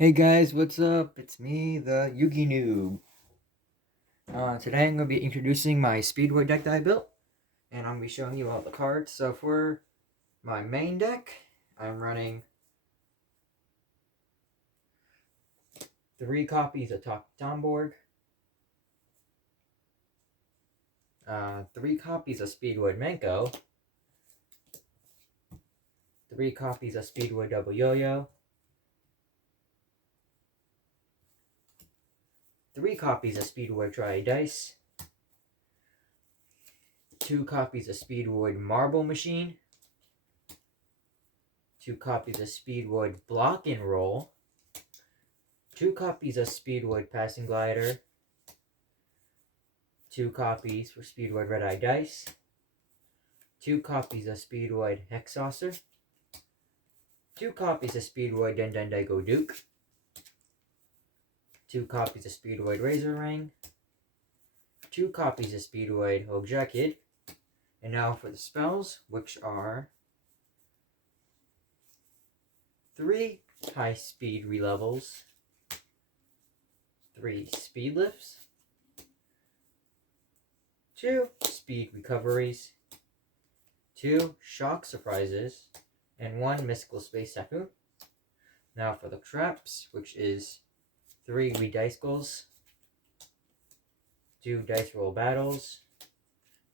Hey guys, what's up? It's me, the Yugi Noob. Today I'm going to be introducing my speedroid deck that I built, and I'm going to be showing you all the cards. So for my main deck, I'm running 3 copies of Tomborg, 3 copies of speedroid Menko, 3 copies of speedroid double yo-yo, 3 copies of speedroid tri dice, 2 copies of speedroid marble machine, 2 copies of speedroid block and roll, 2 copies of speedroid passing glider, 2 copies for speedroid red eye dice, 2 copies of speedroid hex saucer, 2 copies of speedroid Dendendaigo Duke, 2 copies of speedroid razor ring, 2 copies of speedroid Hoja Kid. And now for the spells, which are 3 high speed relevels, 3 speed lifts, 2 speed recoveries, 2 shock surprises, and 1 mystical space typhoon. Now for the traps, which is 3 dice goals, 2 dice roll battles,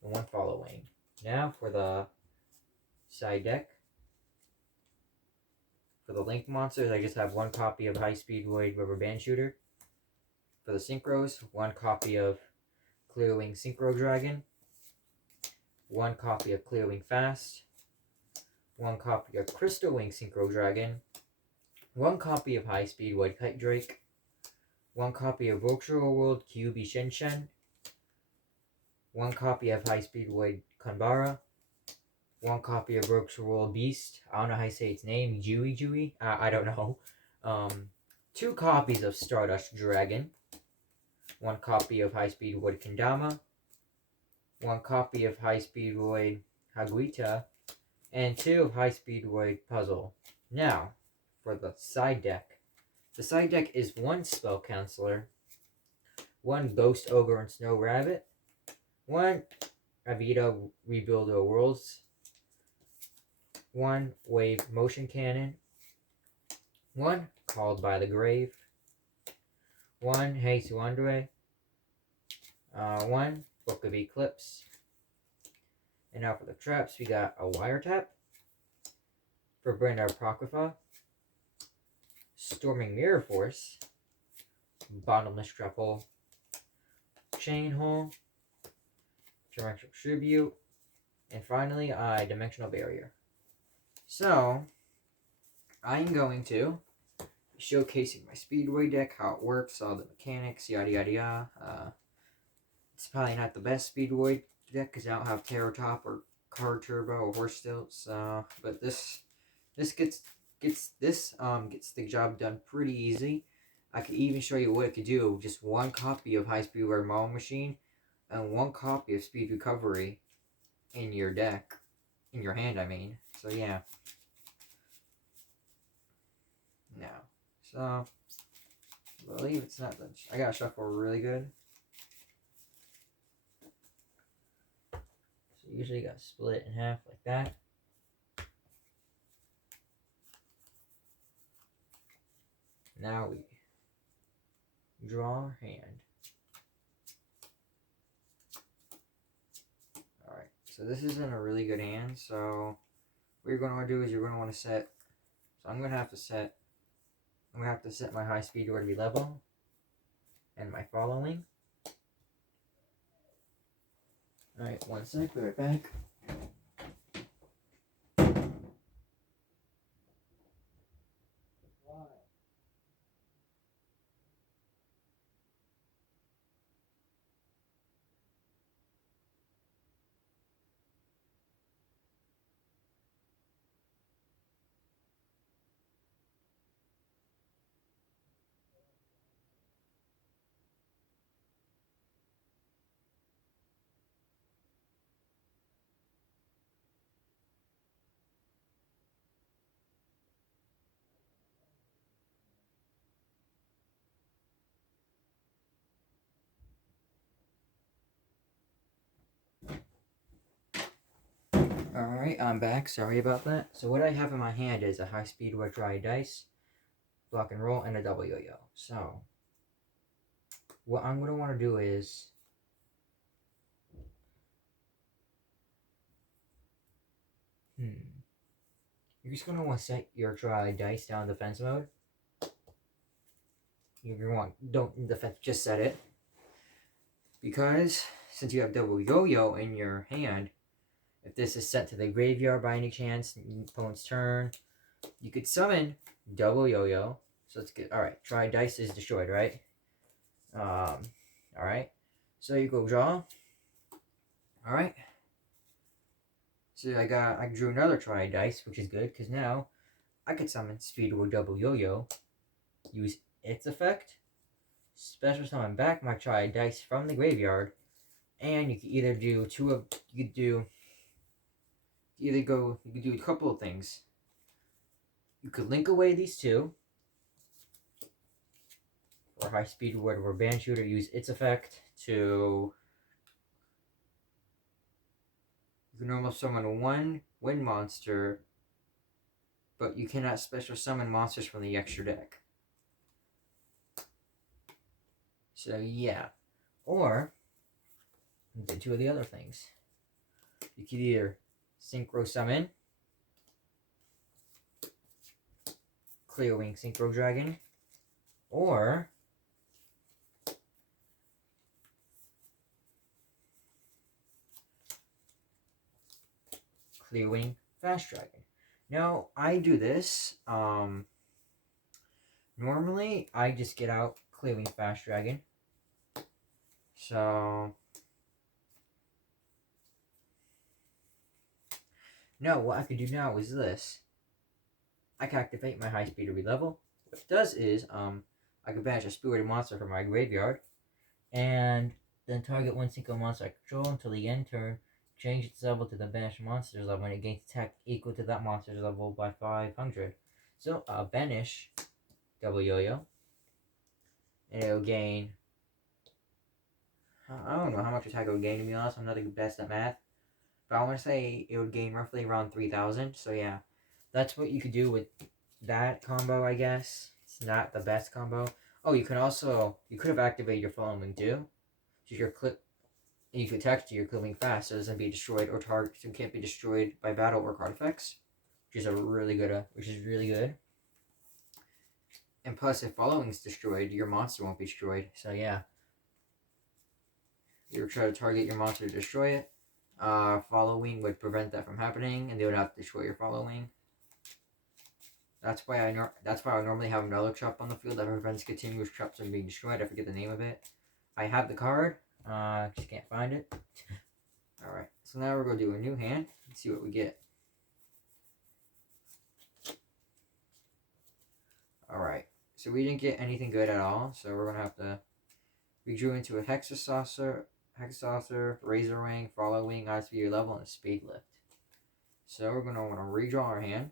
and 1 following. Now for the side deck. For the Link monsters, I just have 1 copy of High Speed Void Rubber Band Shooter. For the Synchros, 1 copy of Clear Wing Synchro Dragon, 1 copy of Clear Wing Fast, 1 copy of Crystal Wing Synchro Dragon, 1 copy of High Speed Void Kite Drake, 1 copy of Virtual World QB Shen, 1 copy of High Speed Void Kanbara, 1 copy of Virtual World Beast. I don't know how you say its name. Jewy? I don't know. 2 copies of Stardust Dragon, 1 copy of High Speed Void Kendama, 1 copy of High Speed Void Haguita, and 2 of High Speed Void Puzzle. Now, for the side deck. The side deck is 1 Spell Counselor, 1 Ghost Ogre and Snow Rabbit, 1 Avita Rebuilder Worlds, 1 Wave Motion Cannon, 1 Called by the Grave, 1 Hey to Andre, 1 Book of Eclipse. And now for the traps, we got a Wiretap for Brenda Apocrypha, Storming Mirror Force, Bottomless Trap Hole, Chain Hole, Dimensional Tribute, and finally a Dimensional Barrier. So, I'm going to be showcasing my Speedroid deck, how it works, all the mechanics, yada yada yada. It's probably not the best Speedroid deck because I don't have Terror Top or Card Turbo or Horse Stilts. But this gets the job done pretty easy. I could even show you what it could do. Just 1 copy of High Speed Rare Model Machine and 1 copy of Speed Recovery in your deck. In your hand, I mean. So, yeah. Now. So, I believe it's not the... I gotta shuffle really good. So, usually you gotta split it in half like that. Now we draw our hand. Alright, so this isn't a really good hand, so what you're going to want to do is you're going to want to set, so I'm going to have to set my high speed order to be level, and my following. Alright, 1 sec, be right back. Alright, I'm back. Sorry about that. So what I have in my hand is a high speed wet dry dice, block and roll, and a double yo-yo. So what I'm going to want to do is you're just going to want to set your dry dice down defense mode. Don't defense, just set it. Because since you have double yo-yo in your hand, if this is set to the graveyard by any chance, opponent's turn, you could summon double yo-yo. So let's get, alright, try dice is destroyed, right? Alright. So you go draw. Alright. So I drew another try dice, which is good, because now I could summon speedroid double yo-yo, use its effect, special summon back my try dice from the graveyard, and you could either do you could do a couple of things. You could link away these two, or high speed word or band shooter, use its effect to you can normal summon one wind monster, but you cannot special summon monsters from the extra deck. So yeah. Or do two of the other things. You could either synchro summon Clear Wing Synchro Dragon, or Clear Wing Fast Dragon. Now I do this. Normally I just get out Clear Wing Fast Dragon. So now what I could do now is this. I can activate my high speed level. What it does is I can banish a spirited monster from my graveyard, and then target one single monster I control until the end turn. Change its level to the banished monster's level when it gains attack equal to that monster's level by 500. So banish double yo-yo, and it'll gain. I don't know how much attack it would gain, to be honest. I'm not the best at math, but I want to say it would gain roughly around 3,000. So yeah, that's what you could do with that combo, I guess. It's not the best combo. Oh, you could have activated your following too. Just your clip. You could text your clipping fast so it doesn't be destroyed or target, so it can't be destroyed by battle or card effects, which is really good. And plus, if following is destroyed, your monster won't be destroyed. So yeah, you try to target your monster to destroy it. Following would prevent that from happening, and they would have to destroy your following. That's why I normally have another trap on the field that prevents continuous traps from being destroyed. I forget the name of it. I have the card. Just can't find it. Alright, so now we're going to do a new hand. Let's see what we get. Alright, so we didn't get anything good at all. So we're going to have to... We drew into a Hexasaucer, Razor Wing, Follow Wing, High Speed Level, and a Speed Lift. So we're going to want to redraw our hand.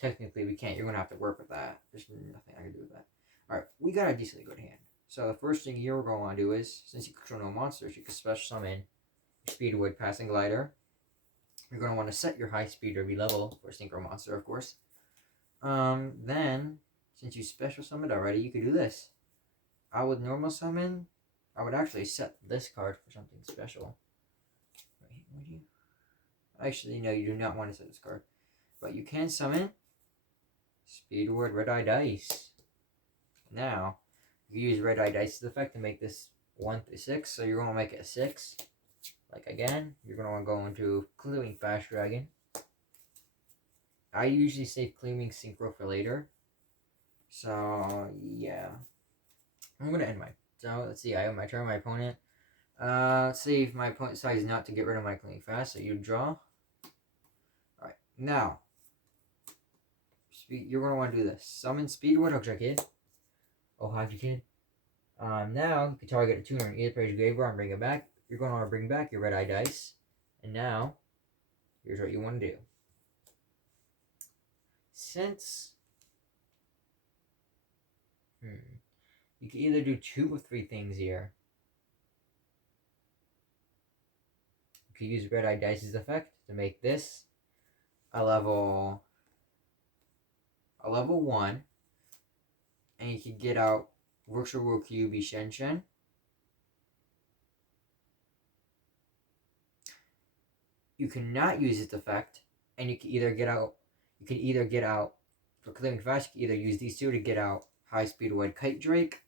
Technically, we can't. You're going to have to work with that. There's nothing I can do with that. Alright, we got a decently good hand. So the first thing you're going to want to do is, since you control no monsters, you can special summon Speedroid Passing Glider. You're going to want to set your high speed or level for a synchro monster, of course. Then, since you special summoned already, you could do this. I would normal summon. I would actually set this card for something special. Wait, would you? Actually, no, you do not want to set this card. But you can summon Speedroid Red Eye Dice. Now, you use Red Eye Dice's effect to make this 1 through 6. So you're going to make it a 6. Like again, you're going to want to go into Clearing Fast Dragon. I usually save Clearing Synchro for later. So, yeah. I'm going to end my... So, let's see. I have my turn, my opponent. Let's see if my opponent decides not to get rid of my Clearing Fast. So, you draw. Alright. Now, you're going to want to do this. Summon Speedroid Hook Kid. Oh, how'd you kid? Now, you can target a tuner in either page graveyard and bring it back. You're going to want to bring back your Red Eye Dice. And now, here's what you want to do. Since... You can either do 2 of 3 things here. could use Red Eye Dice's effect to make this a level 1, and you can get out Workshop World Kyuubi Shen Shen. You cannot use its effect, and you can either get out for clearing fast. You can either use these two to get out High Speedroid Kite Drake,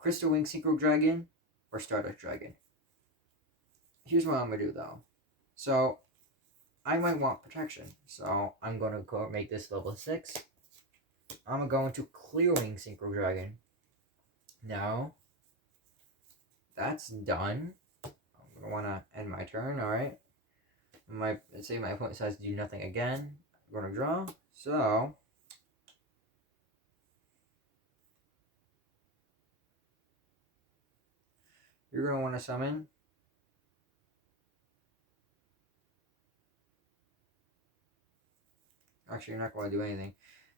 Crystal Wing Synchro Dragon, or Stardust Dragon. Here's what I'm gonna do though. So I might want protection, so I'm gonna go make this level 6. I'm gonna go into Clearing Synchro Dragon. Now that's done. I'm gonna wanna end my turn. All right. Let's say my opponent decides to do nothing again. I'm gonna draw. So you're gonna want to summon Actually, you're not going to do anything.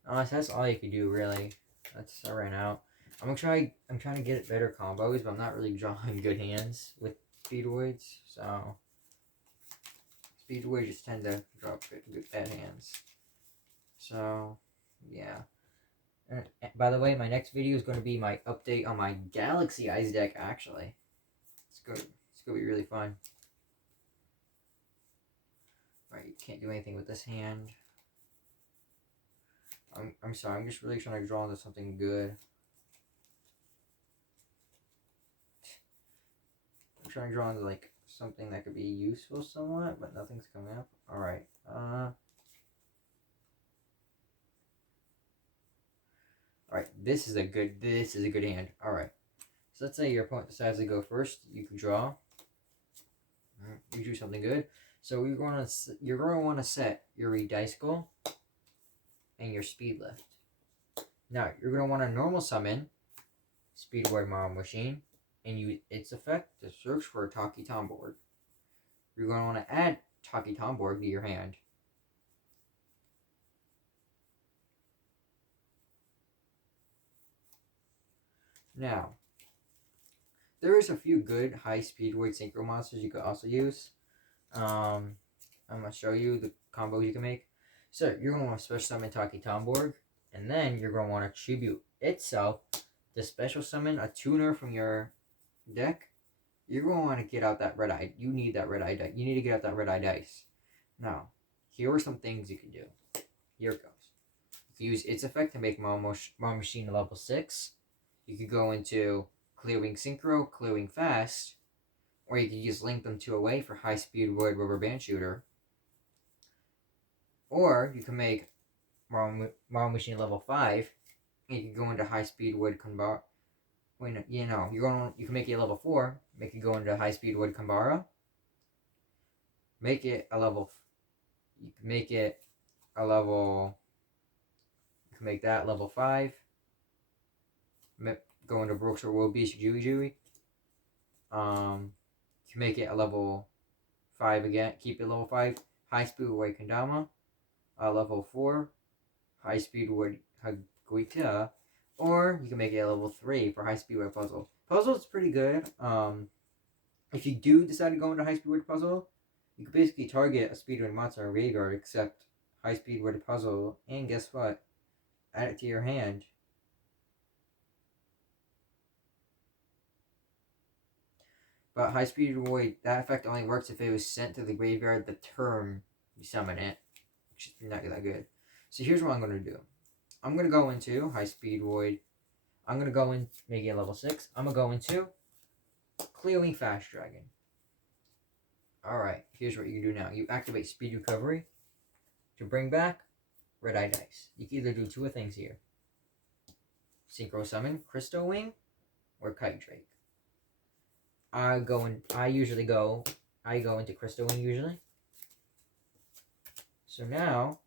That's all you can do, really. That's I ran out. I'm trying to get better combos, but I'm not really drawing good hands with speedroids. So speedroids just tend to draw bad hands. So yeah. And by the way, my next video is going to be my update on my Galaxy Eyes deck. Actually, it's good. It's going to be really fun. Right, you can't do anything with this hand. I'm sorry, I'm just really trying to draw into something good. I'm trying to draw into like something that could be useful somewhat, but nothing's coming up. Alright. Alright, this is a good hand. Alright. So let's say your opponent decides to go first. You can draw. You do something good. So you're going to want to set your dice goal and your speed lift. Now you're going to want to normal summon Speedroid Marble Machine and use its effect to search for a Taki Tomborg. You're going to want to add Taki Tomborg to your hand. Now, there is a few good high speedroid synchro monsters you could also use. I'm going to show you the combos you can make. So you're going to want to special summon Taki Tomborg, and then you're going to want to tribute itself to special summon a tuner from your deck. You're going to want to get out that red eye. You need that red eye dice. You need to get out that red eye dice. Now, here are some things you can do. Here it goes. You can use its effect to make Marble Machine a level 6. You could go into Clearing Synchro, Clearing Fast, or you could just link them two away for High Speedroid Rubber Band Shooter. Or you can make Marble Machine level 5, and you can go into High Speedroid Kambara. You can make it a level 4, make it go into High Speedroid Kambara. Make it a level. You can make it a level. You can make that level 5. Go into Brookshire World Beast Jui Jui. You can make it a level 5 again. Keep it level 5. High Speedroid Kendama. Level 4. High Speedroid Haguita. Or you can make it a level 3 for High Speedroid Puzzle. Puzzle is pretty good. If you do decide to go into High Speedroid Puzzle, you can basically target a Speedroid monster or Rayguard, except High Speedroid Puzzle, and guess what? Add it to your hand. But High Speedroid, that effect only works if it was sent to the graveyard the turn you summon it, which is not that good. So here's what I'm going to do. I'm going to go into High Speedroid. I'm going to go in, make it level 6. I'm going to go into Clearing Fast Dragon. Alright, here's what you do now. You activate Speed Recovery to bring back Red Eye Dice. You can either do two things here. Synchro Summon, Crystal Wing, or Kite Drake. I go into Crystal Wing usually. So now,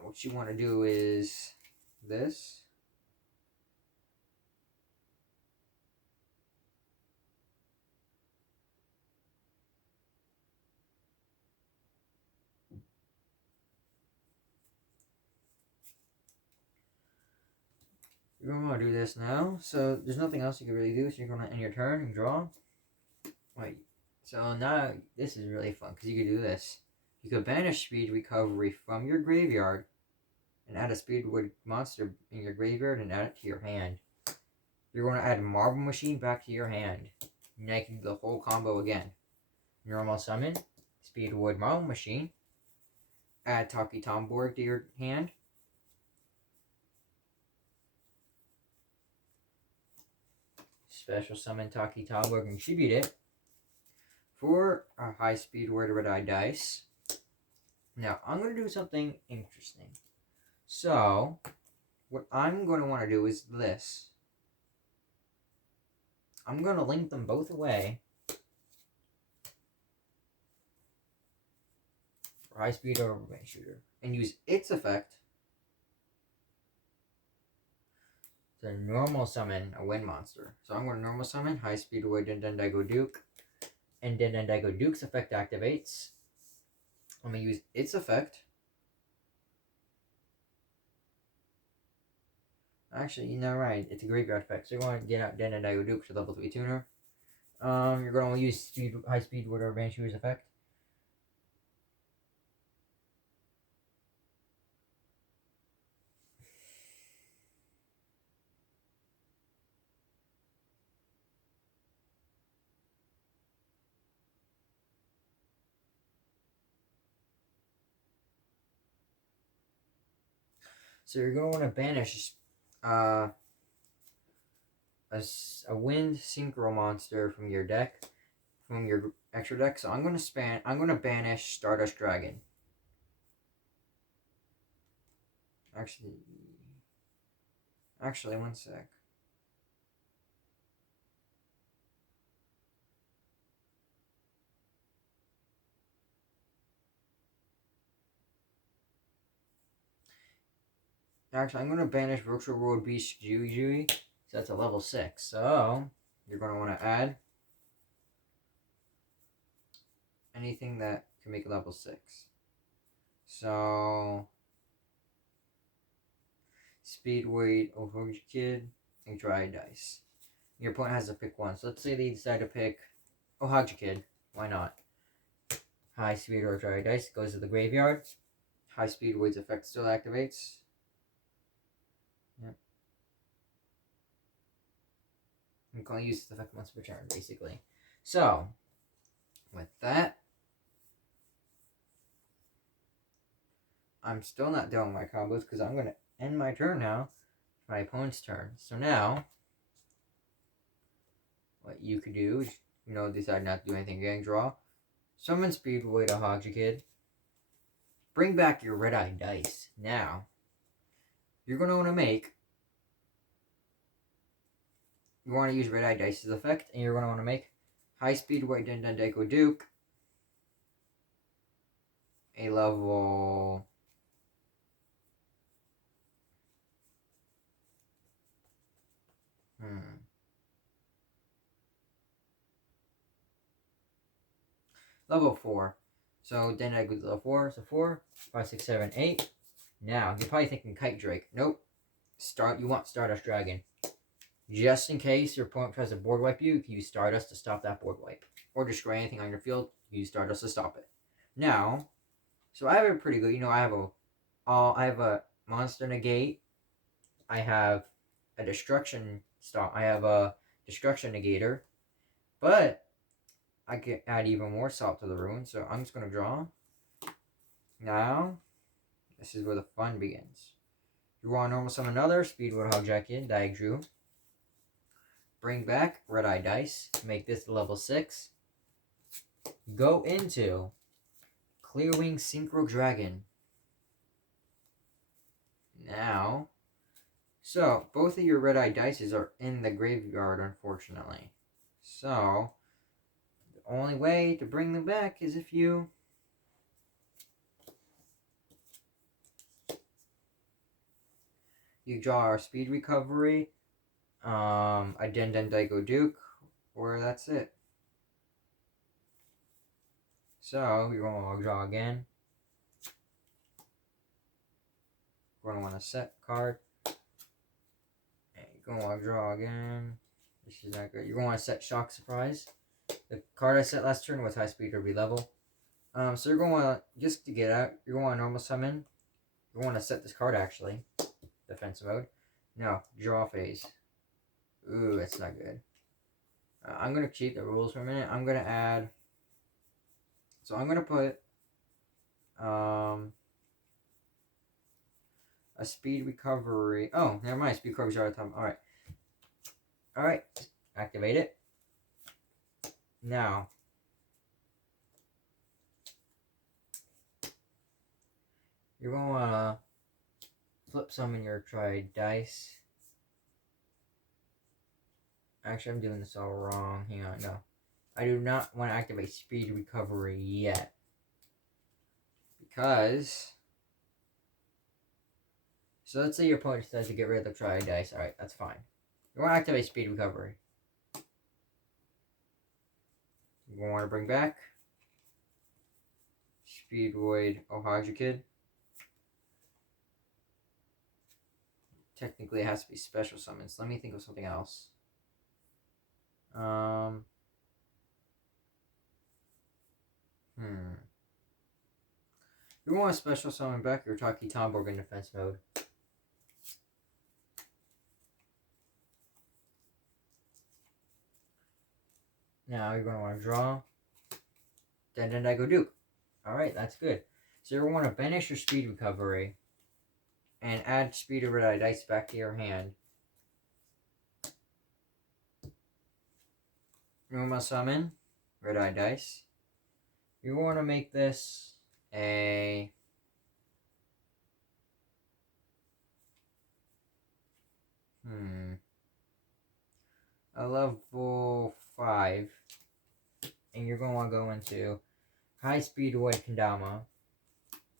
what you want to do is this. You're going to want to do this now. So there's nothing else you can really do. So you're going to end your turn and draw. Wait. So now this is really fun because you can do this. You could banish speed recovery from your graveyard and add a speedroid monster in your graveyard and add it to your hand. You're going to add Marble Machine back to your hand. Now you can do the whole combo again. Normal summon, Speedroid Marble Machine. Add Taki Tomborg to your hand. Special summon Taki Tomborg and tribute it for a high Speedroid Red Eye Dice. Now, I'm going to do something interesting. So, what I'm going to want to do is this. I'm going to link them both away for high speed overband shooter and use its effect to normal summon a wind monster. So I'm going to normal summon high speed Roy Dendendaigo Duke, and Dendendaigo Duke's effect activates. I'm going to use its effect. Actually, you're not right. It's a graveyard effect. So you're going to get out Dendendaigo Duke to level 3 tuner. You're going to use high speed whatever band shooter's effect. So you're going to banish a wind synchro monster from your deck, from your extra deck. So I'm going to banish Stardust Dragon. Actually, one sec. Actually, I'm going to banish Virtual World Beast Jui. So that's a level 6. So, you're going to want to add anything that can make a level 6. So, Speedroid, Overage Kid, and Dry Dice. Your opponent has to pick one. So let's say they decide to pick Ohagja Kid. Why not? High Speed or Dry Dice goes to the graveyard. High Speedroid's effect still activates. Yep. I'm going to use the effect once per turn, basically. So, with that, I'm still not done with my combos because I'm going to end my turn now. My opponent's turn. So now, what you could do is, decide not to do anything again. Draw. Summon Speedroid Ohagja Kid. Bring back your Red Eye Dice. Now, you're going to want to make... You want to use Red Eye Dice's effect, and you're going to want to make High Speedroid Dendendaigo Duke a level... Level 4. So Dendendaigo level 4. So 4, 5, 6, 7, 8. Now, you're probably thinking Kite Drake. Nope. You want Stardust Dragon. Just in case your opponent tries to board wipe you, you can use Stardust to stop that board wipe. Or destroy anything on your field, you use Stardust to stop it. Now, so I have a pretty good, I have a monster negate. I have a destruction stop. I have a destruction negator. But I can add even more salt to the ruin, so I'm just going to draw. Now, this is where the fun begins. You want to normal summon another Speedroid Ohagja Kid that I drew. Bring back Red Eye Dice. Make this level 6. Go into Clearwing Synchro Dragon. Now, so both of your Red Eye Dices are in the graveyard, unfortunately. So, the only way to bring them back is if you draw our speed recovery, a Dendendaigo Duke, or that's it. So, you're going to draw again. We're going to want to set card. You're gonna want to draw again. This is not good. You're gonna want to set Shock Surprise. The card I set last turn was High Speed or level. So you're gonna want to, just to get out, you're gonna want to normal summon. You're gonna want to set this card actually. Defense mode. No, draw phase. Ooh, that's not good. I'm gonna cheat the rules for a minute. I'm gonna add. So I'm gonna put a speed recovery. Oh, never mind. Speed recovery out of time. All right. All right. Activate it. Now. You're gonna wanna flip summon your tried dice. Actually, I'm doing this all wrong. Hang on, no. I do not want to activate speed recovery yet. Because... So let's say your opponent decides to get rid of the triad dice. Alright, that's fine. You want to activate speed recovery. You want to bring back Speedroid Ohio Kid. Technically, it has to be special summons. Let me think of something else. You want to special summon back your Taki Tomborg in defense mode. Now you're going to want to draw. Then I go Duke. Alright, that's good. So you're going to want to banish your speed recovery. And add speed of red-eye dice back to your hand. Normal summon red-eye dice. You want to make this a level 5, and you're going to want to go into High Speedroid Kendama.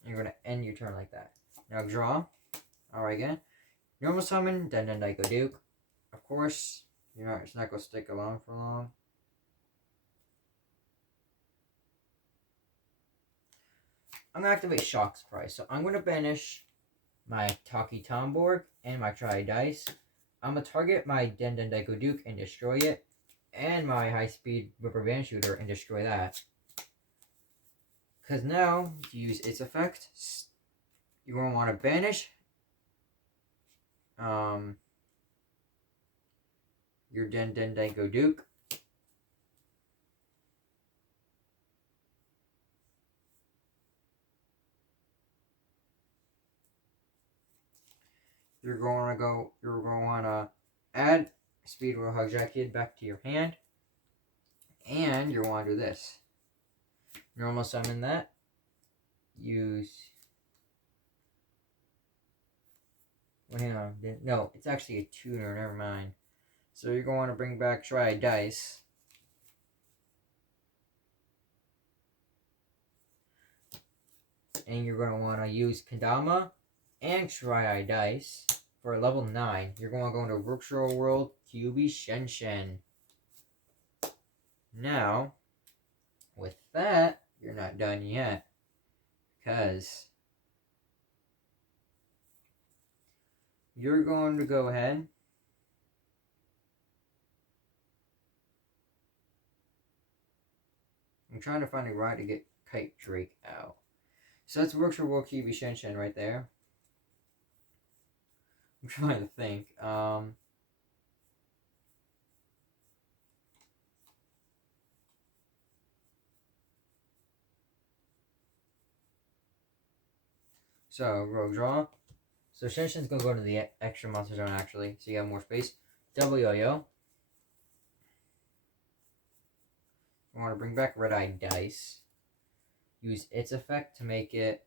You're going to end your turn like that. Now draw. Alright, again. Normal summon, then Daiko Duke. Of course, it's not going to stick along for long. I'm going to activate Shock Surprise. So I'm going to banish my Taki Tomborg and my Tri Dice. I'm going to target my Daiko Duke and destroy it. And my High Speed Rubber Band Shooter and destroy that. Because now, to use its effect, you're going to want to banish your Daiko Duke. You're going to want to add Speedroid Hug Kid back to your hand. And you want to do this. Normal summon that. Use... Well, hang on. No, it's actually a tuner. Never mind. So you're going to want to bring back Tri Dice. And you're going to want to use Kendama and Tri Dice for level 9. You're going to go into Virtual World QB Shenshen. Now, with that, you're not done yet. Because you're going to go ahead I'm trying to find a ride to get Kite Drake out. So that's Virtual World QB Shenshen right there. I'm trying to think. So, rogue draw. So Shenshen's going to go to the extra monster zone actually, so you have more space. Double yo-yo. I want to bring back red-eye dice. Use its effect to make it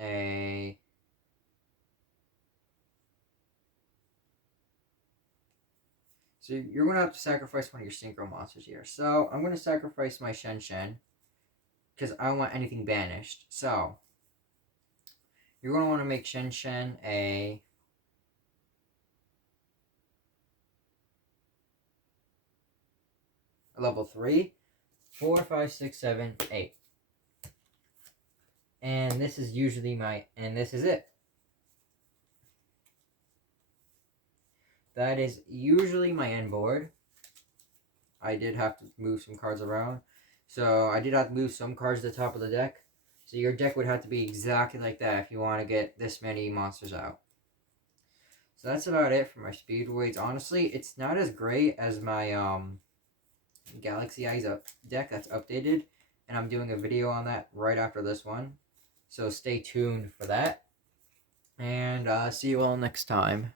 a... So you're going to have to sacrifice one of your synchro monsters here. So I'm going to sacrifice my Shenshen because I don't want anything banished. So you're going to want to make Shenshen a level 3, 4, 5, 6, 7, 8. And this is usually and this is it. that is usually my end board. I did have to move some cards around. So I did have to move some cards to the top of the deck. So your deck would have to be exactly like that if you want to get this many monsters out. So that's about it for my speedroids. Honestly, it's not as great as my Galaxy Eyes deck that's updated. And I'm doing a video on that right after this one. So stay tuned for that. And see you all next time.